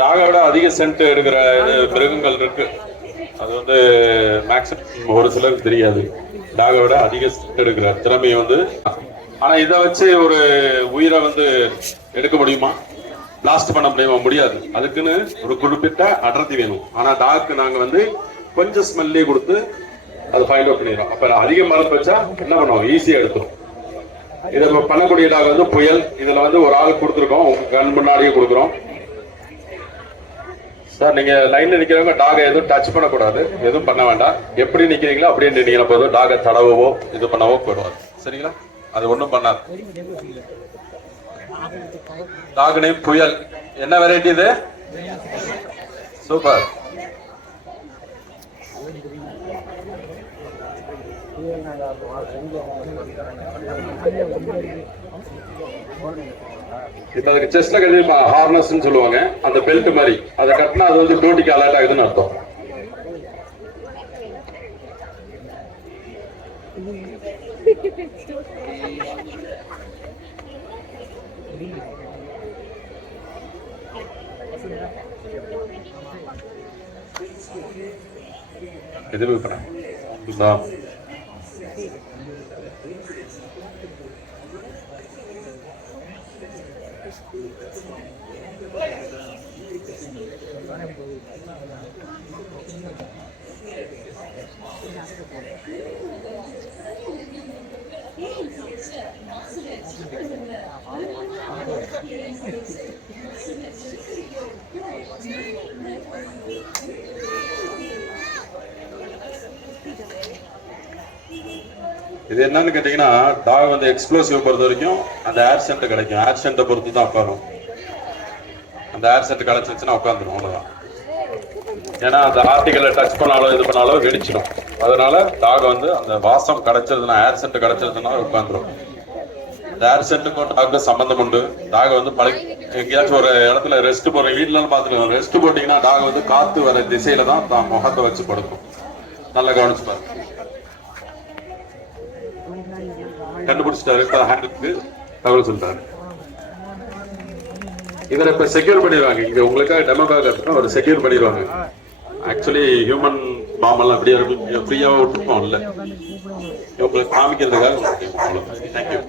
டாகை விட அதிக சென்ட் எடுக்கிற மிருகங்கள் இருக்கு. அது வந்து மேக்ஸிமம் ஒரு சிலருக்கு தெரியாது. டாகை விட அதிக சென்ட் எடுக்கிற திறமையை வந்து, ஆனா இதை வச்சு ஒரு உயிரை வந்து எடுக்க முடியுமா, பிளாஸ்ட் பண்ண முடியுமா? முடியாது. அதுக்குன்னு ஒரு குறிப்பிட்ட அடர்த்தி வேணும். ஆனா டாக்கு நாங்க வந்து கொஞ்சம் ஸ்மெல்லே கொடுத்து அதை ஃபைண்ட் அவுட் பண்ணிடுறோம். அப்ப அதிக மருந்து வச்சா என்ன பண்ணுவோம், ஈஸியா எடுத்துரும். இதை பண்ணக்கூடிய டாக் வந்து புயல். இதுல வந்து ஒரு ஆள் கொடுத்துருக்கோம், உங்க கண் முன்னாடியே கொடுக்குறோம். சார் நீங்க லைன்ல நிக்கிறவங்க டாகை எதுவும் டச் பண்ணக்கூடாது, எதுவும் பண்ண வேண்டாம். எப்படி நிக்கிறீங்களோ அப்படியே நின்னீங்கன்னா போதும். டாகை தடவவோ இது பண்ணவோ போயிடுவாரு. சரிங்களா? அது ஒண்ணும் பண்ணாது. டாக் நேம் புயல். என்ன வெரைட்டி இது? சூப்பர். இப்ப அதுக்கு செஸ்ட்ல கட்டி ஹார்னஸ் சொல்லுவாங்க, அந்த பெல்ட் மாதிரி. அதை கட்டினா அது வந்து டோட்டிக்கு அலர்ட் ஆகுதுன்னு அர்த்தம். எதுவும் பண்ண இது என்னன்னு கேட்டீங்கன்னா, டாக் வந்து எக்ஸ்ப்ளோசிவ் பொறுத்த வரைக்கும் அந்த ஏர் சென்ட் கிடைக்கும். ஏர் சென்ட்டை பொறுத்து தான் உட்காரும். அந்த ஏர் சென்ட் கிடைச்சிருச்சுன்னா உட்காந்துரும், அவ்வளவுதான். ஏன்னா அந்த ஆர்டிகலை டச் பண்ணாலும் இது பண்ணாலும் வெடிச்சிடும். அதனால டாக் வந்து அந்த வாசம் கிடைச்சதுன்னா, ஏர் சென்ட் கிடைச்சதுன்னா உட்காந்துரும். இந்த ஏர் சென்ட்டுக்கும் டாக்கு சம்பந்தம் உண்டு. டாக் வந்து எங்கேயாச்சும் ஒரு இடத்துல ரெஸ்ட் போற, வீட்டுல பார்த்துக்கலாம், ரெஸ்ட் போட்டீங்கன்னா டாக் வந்து காத்து வர திசையில தான் தான் முகத்தை வச்சு படுக்கும். நல்லா கவனிச்சு பாருங்க. கண்டுபிடிச்சிட்டாரு, ஹேண்டுக்கு தகவல் சொல்லிட்டாரு. இவரை இப்ப செக்யூர் பண்ணிடுவாங்க. இங்க உங்களுக்காக டெமோக்காக ஒரு செக்யூர் பண்ணிடுவாங்க. ஆக்சுவலி ஹியூமன் பாம் எல்லாம் அப்படியே ஃப்ரீயாவே விட்டுருப்போம் இல்ல, உங்களுக்கு காமிக்கிறதுக்காக. தேங்க்யூ.